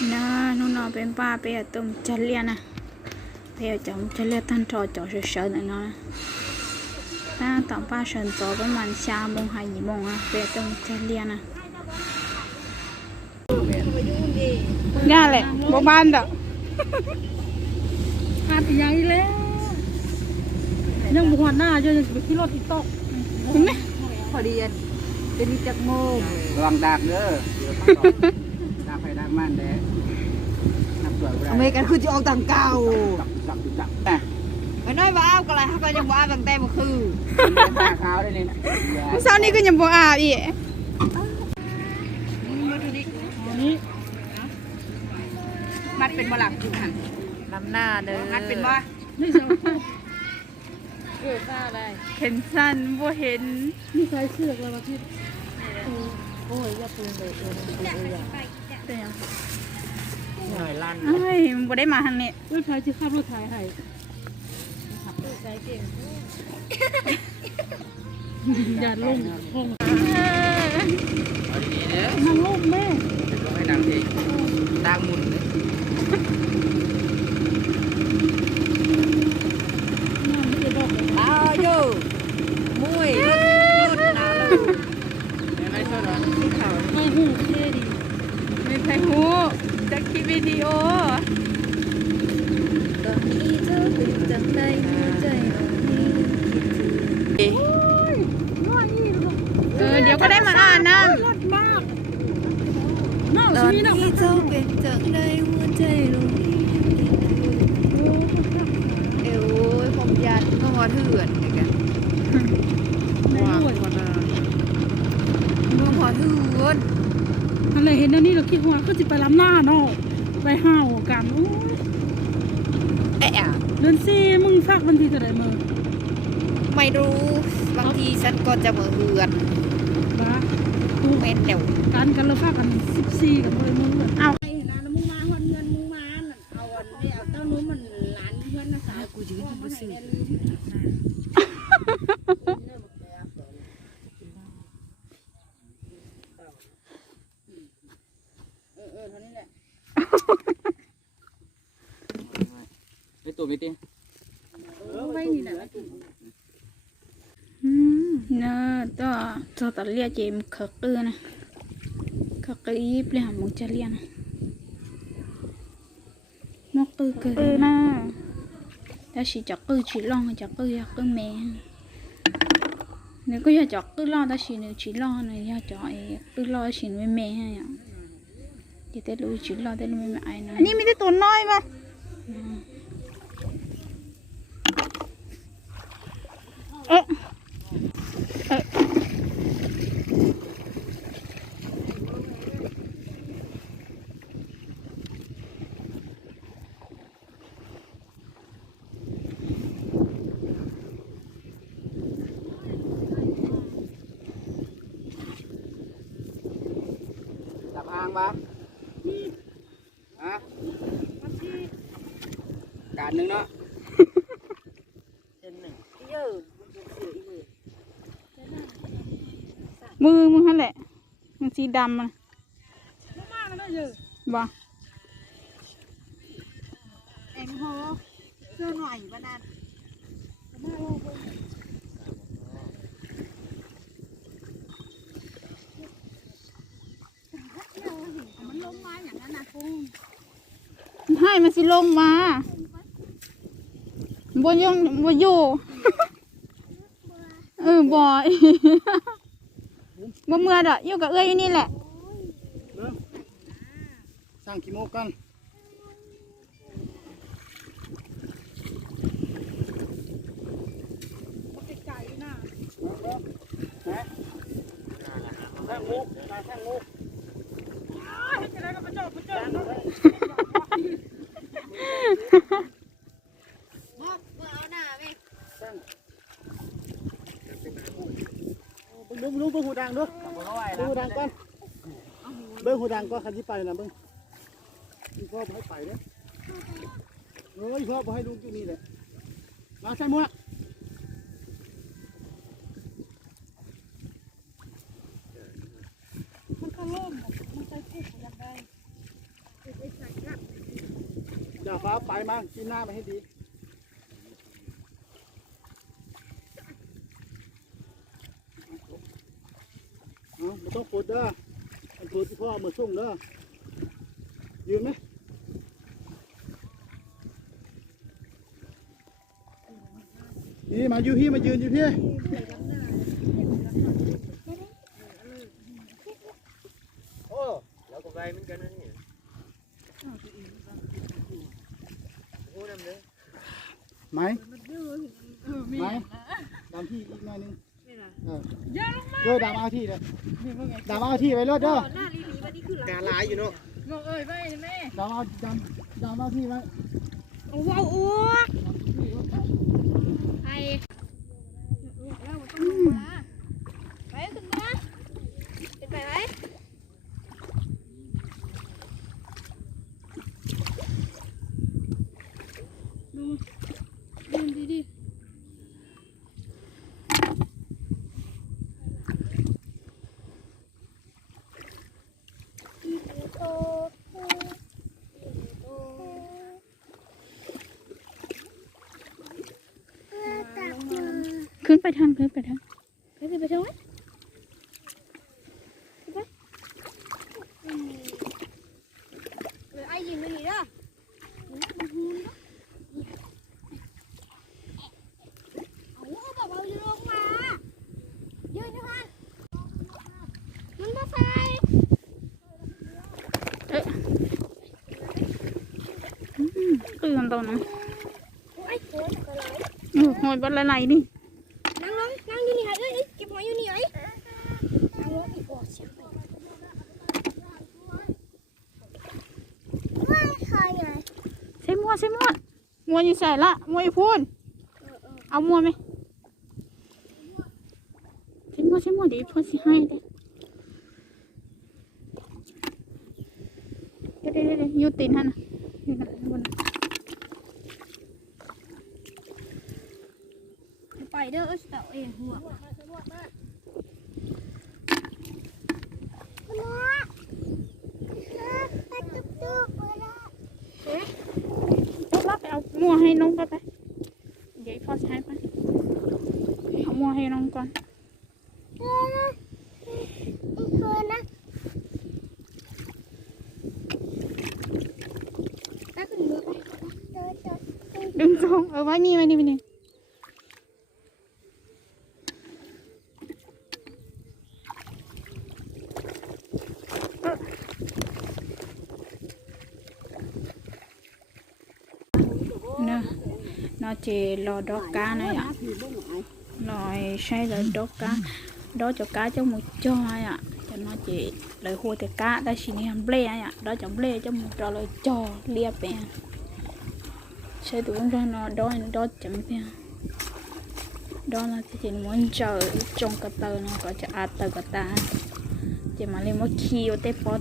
na nó bên ba bây giờ tụm chân liền à bây giờ chồng chân liền tan trò trò sợ sợ nữa nó ta tạm ba sần trò với mình xa mông hay gì mông à bây giờ tụm chân liền à ra lại bộ ban đó ăn thìยังอีแล้วยังบุหันหน้าจะไปขี่รถอีกโต๊ะ đúng đấy พอดีเป็นจักโมง ระวังดักเด้อดักไปดักมันเด้นับตัวบ่ได้ อเมริกันคือจะออกต่างเก่า จับแต่ ไม่น้อยว่าเอาก็ไรเขาก็ยังว่าตั้งแต่เมื่อคืน ตาขาวได้เลย sao đi cứ nhầm bộ à vậy นี่ มัดเป็นบ่หลักจุดหันลำหน้าเด้อมัดเป็นบ่ นี่จะเกิดหน้าอะไร เห็นสั้นบ่เห็น นี่ใครเชือกแล้วพี่โอ้ยอย่าปืนเลยอย่า แต่ยัง หน่อยลั่น เอ้ยบ่ได้มาทางนี้ รถไฟจะขับรถไฟให้อย่าลงห้อง เอาดีๆเด้อ นั่งลงแม่ จะลงให้ดังเองดังหมุนเลย นั่งไม่ได้บอกเลย เอาอยู่มุ้ยรุ่นหนาวเลย ไม่ใช่หรอ ไม่หูเท่ดี ไม่ใช่หูจะคลิปวิดีโอ ตอนนี้เธอเป็นจังใดหัวใจเดี๋ยวก็ได้มาอ่านนะ รถมากน่า ต ส อน วีนะ นี้เธอเป็นจังใดหัวใจลงเอวผมยันก็หอเถื่อนเหมือนกัน ไม่รวยกว่านา เมื่อหอเถื่อน อะไรเห็นแล้วนี่เราคิดว่าก็จะไปล้ำหน้าเนาะไปห้าวกันโอ้ย แอะ เดือนซีมึงฝากวันที่จะได้มือ ไม่รู้บางทีฉันก็จะเหมือนเหือน บ้ากู เป็นเดี่ยว การกันเราฝากกัน14กับมือมือเอา กูยืนอยู่บนสื่อ ไปตัวไปตี nè to cho tao lia chị khờ cư nè khờ cư íp lia muốn cho lia nè móc cư cư nè ta chỉ chọc cư chỉ lo chọc cư mẹ nếu có giờ chọc cư lo ta chỉ nếu chỉ lo này giờ chọc cư lo chỉ với mẹ hay à thì tới lúc chỉ lo tới lúc mẹ ai nóiนี่มีแต่ตัวน้อยป่ะจับอ่างปะฮะการหนึ่งเนาะ มือมึงนั่นแหละมันสีดำอ่ะบ่ เอ็มโฮเสื้อหน่อยบ้านันมันลงมาอย่างนั้นนะคุณ ให้มันสิลงมาบนยงบนอยู่บ่อย บ่เมื่อดอกอยู่กับเอ้ยอยู่นี่แหละ สร้างขี้โมกกันแท่งมุกแท่งมุก เอาหน้าไหม ดูหูดังดูหูดังก่อนเบิ้งหูดังก่อนคันที่ไปนะเบิ้งอีพ่อให้ไปเนี่ยอีพ่อให้ลูกอยู่นี่แหละมาใส่หมวก มันก็ล่มมันใจคุกอย่างไร อย่าฟ้าไปมากินหน้าไปให้ดีไม่ต้องปวดเด้อมันปวดที่พ่อมือส่งเด้อยืนไหมนี่มาอยู่พี่มายืนอยู่พี่โอ้เราก็ไปเหมือนกันนะนี่โอ้น้ำเลยไหมไหมดำที่อีกหน่อยนึงเด้อดำเอาที่เลยดำเอาที่ไปเลยเด้อการลายอยู่เนาะ บอกเอ้ยไปแม่ ดำเอาที่ไว้ ว้าวอ้วกไอไปขึ้นมาเป็นไปไหม ดูดีดิ ขึ้นไปทางขึ้นไปทาง ไปขึ้นไปทางไหนไอ้ยิงไม่ดีเด้อเอาบอกเราจะลงมายืนนะคะมันมาใส่ ตื่นตอนนั้น ไอ้โค้ดอะไร หอยบอลไหลนี่ นั่งลงนั่งอยู่นี่ไงเอ้ยเก็บหอยอยู่นี่ไอ้นั่งลงอีกบ่อเสียงไม่ใครไง ใส่มัวอยู่ใส่ละมัวอยู่พูนเอามัวไหมใส่มัวเดี๋ยวพ่อสิให้เด้เดี๋ยวอยู่ตีนฮะนะอยู่นะบน ไปเด้อเอ้ยเต่าเองหัวไปเอามัวให้น้องไปเดี๋ยวพ่อใช้ไปเอามัวให้น้องก่อนดึงส่งไว้นี่เนอะnó chỉ lò đốt cá này ạ rồi xây là đốt cá đó cho cá cho một cho ạ cho nó chỉ lời hùa thì cá đã xin em ble ạ đó chẳng ble cho một trò lời cho lia bè xây tụi ra nó đó chẳng bè đó là chỉ muốn chờ trong cái tờ nó có cho ăn tờ cái ta chỉ mà lên một kilo tép bó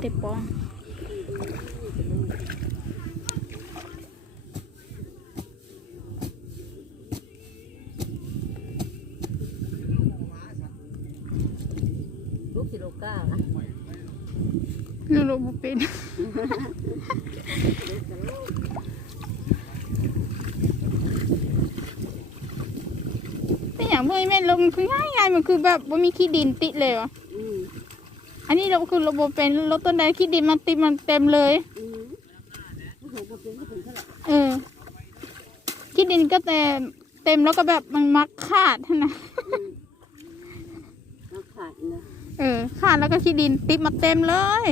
ลูกบุเป็นแต่อย่างพวกนี้แม่ลงคือง่ายมันคือแบบว่ามีขี้ดินติดเลยวะอันนี้เราคือเราเป็นรถต้นใดขี้ดินมันติดมันเต็มเลยขี้ดินก็เต็มแล้วก็แบบมันมักขาดนะขาดแล้วก็ขี้ดินติดมาเต็มเลย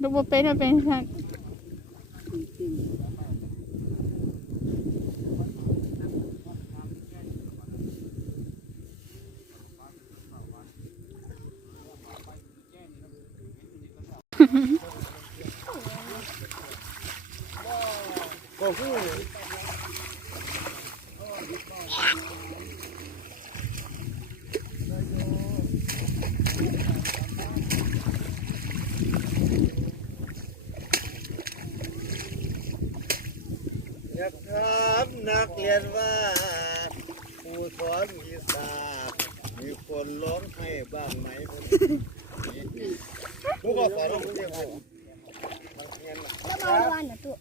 ดูโบเป็นมันเป็นสัตว์ครับนักเรียนว่าครูสอนวิชามีคนร้องให้บ้างไหมลูกก็สอนลูกเรียนแล้วมาวันน่ะตัว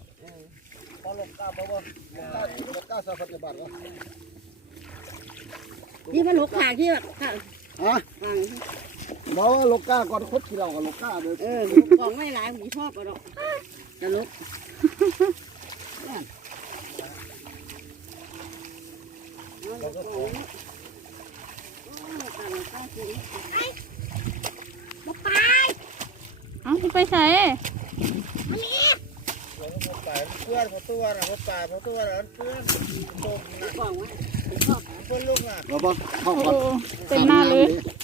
กล้าสาพันบาทวะ นี่มันลูกขางที่แบบขาง ฮะ ขาง บอกว่าลูกก้าก่อนคดที่เรากับลูกก้าเลย ลูกกองไม่หลายผมชอบก็ดอกจะลุก บอกไป เอาสิไปใส่ เพื่อนพอตัวนะพอป่าพอตัวนะเพื่อนตรงนะ กองไว้ เพื่อนลูกอ่ะเราบอกเข้า โอ้ ก่อน เต็มหน้าเลย น้ำ